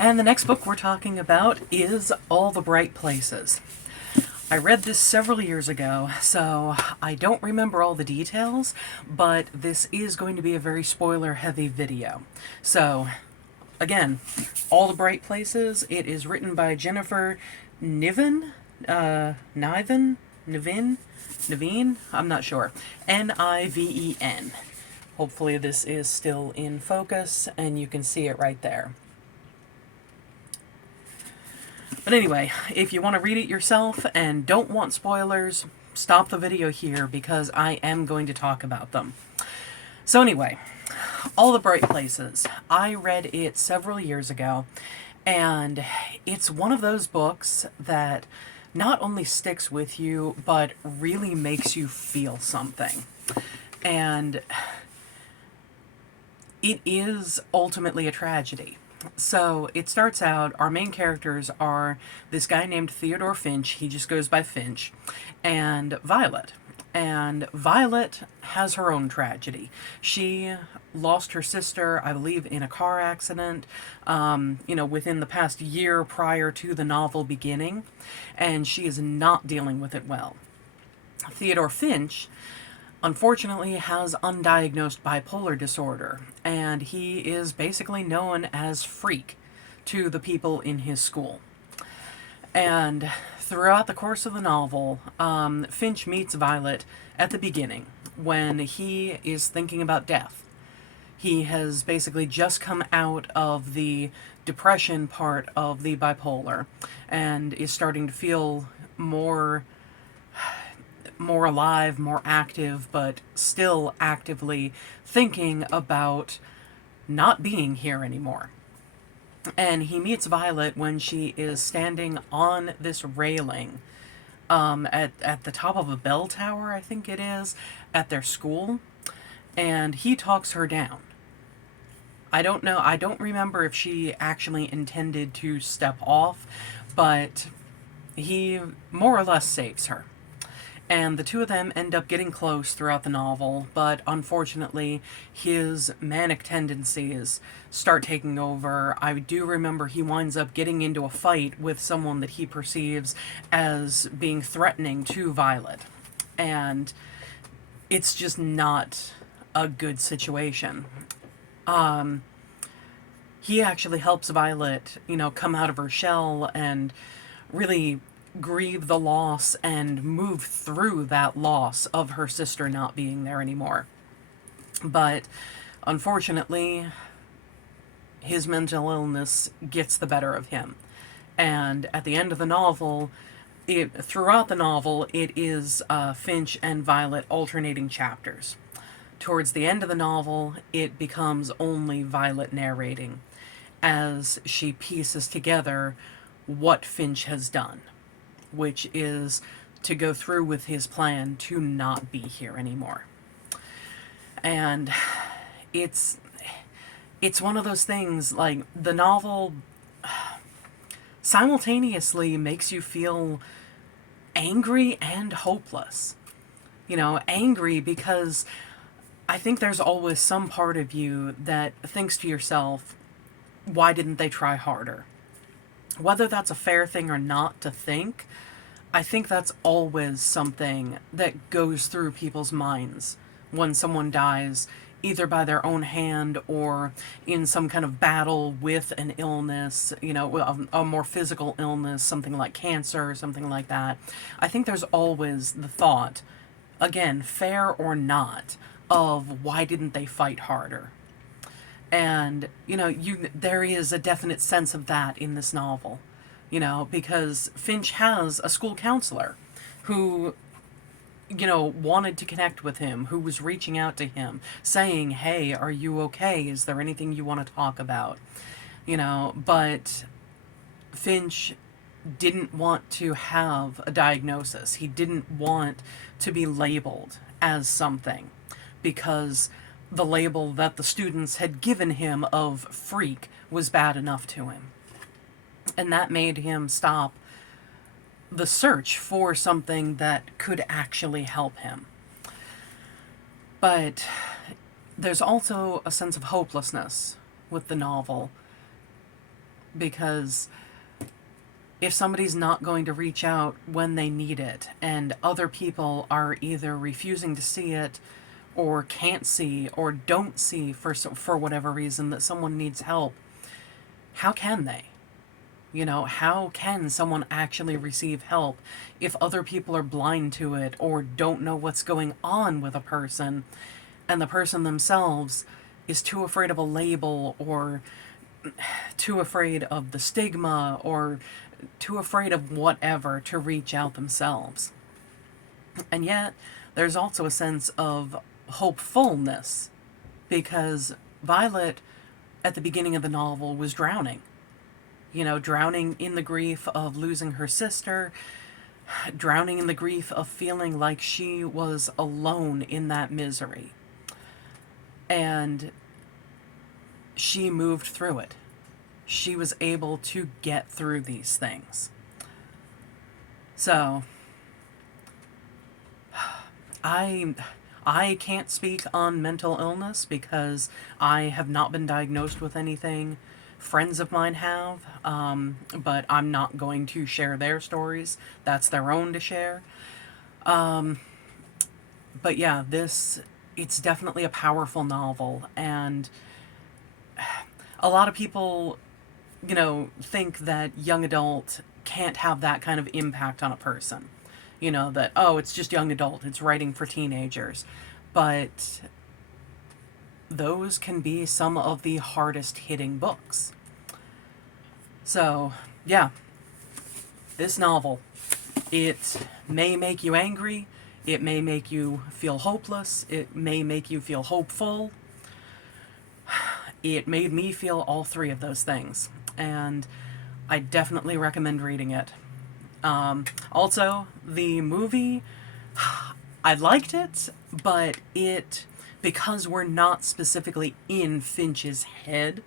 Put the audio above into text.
And the next book we're talking about is All the Bright Places. I read this several years ago, so I don't remember all the details, but this is going to be a very spoiler-heavy video. So, again, All the Bright Places, it is written by Jennifer Niven, Naveen, I'm not sure, Niven. Hopefully this is still in focus and you can see it right there. But anyway, if you want to read it yourself and don't want spoilers, stop the video here because I am going to talk about them. So anyway, All the Bright Places. I read it several years ago, and it's one of those books that not only sticks with you, but really makes you feel something. And it is ultimately a tragedy. So it starts out, our main characters are this guy named Theodore Finch, he just goes by Finch, and Violet. And Violet has her own tragedy. She lost her sister, I believe, in a car accident, within the past year prior to the novel beginning, and she is not dealing with it well. Theodore Finch, unfortunately, has undiagnosed bipolar disorder, and he is basically known as Freak to the people in his school. And throughout the course of the novel, Finch meets Violet at the beginning when he is thinking about death. He has basically just come out of the depression part of the bipolar and is starting to feel more alive, more active, but still actively thinking about not being here anymore. And he meets Violet when she is standing on this railing at the top of a bell tower, I think it is, at their school, and he talks her down. I don't remember if she actually intended to step off, but he more or less saves her. And the two of them end up getting close throughout the novel, but unfortunately, his manic tendencies start taking over. I do remember he winds up getting into a fight with someone that he perceives as being threatening to Violet. And it's just not a good situation. He actually helps Violet, come out of her shell and really grieve the loss and move through that loss of her sister not being there anymore. But unfortunately, his mental illness gets the better of him. And at the end of the novel, throughout the novel, it is Finch and Violet alternating chapters. Towards the end of the novel, it becomes only Violet narrating as she pieces together what Finch has done, which is to go through with his plan to not be here anymore. And it's one of those things, like, the novel simultaneously makes you feel angry and hopeless. Angry because I think there's always some part of you that thinks to yourself, why didn't they try harder? Whether that's a fair thing or not to think, I think that's always something that goes through people's minds when someone dies, either by their own hand or in some kind of battle with an illness, a more physical illness, something like cancer or something like that. I think there's always the thought, again, fair or not, of why didn't they fight harder? And, there is a definite sense of that in this novel, because Finch has a school counselor who, wanted to connect with him, who was reaching out to him, saying, hey, are you okay? Is there anything you want to talk about? But Finch didn't want to have a diagnosis. He didn't want to be labeled as something because the label that the students had given him of freak was bad enough to him. And that made him stop the search for something that could actually help him. But there's also a sense of hopelessness with the novel because if somebody's not going to reach out when they need it, and other people are either refusing to see it, or can't see, or don't see for whatever reason that someone needs help, how can they? You know, how can someone actually receive help if other people are blind to it or don't know what's going on with a person, and the person themselves is too afraid of a label, or too afraid of the stigma, or too afraid of whatever to reach out themselves? And yet, there's also a sense of hopefulness, because Violet, at the beginning of the novel, was drowning. You know, drowning in the grief of losing her sister, drowning in the grief of feeling like she was alone in that misery. And she moved through it. She was able to get through these things. So, I can't speak on mental illness because I have not been diagnosed with anything. Friends of mine have, but I'm not going to share their stories. That's their own to share. But yeah, it's definitely a powerful novel, and a lot of people, you know, think that young adult can't have that kind of impact on a person. You know, that, oh, it's just young adult, it's writing for teenagers. But those can be some of the hardest hitting books. So, yeah, this novel, it may make you angry, it may make you feel hopeless, it may make you feel hopeful. It made me feel all three of those things, and I definitely recommend reading it. Also, the movie, I liked it, but because we're not specifically in Finch's head,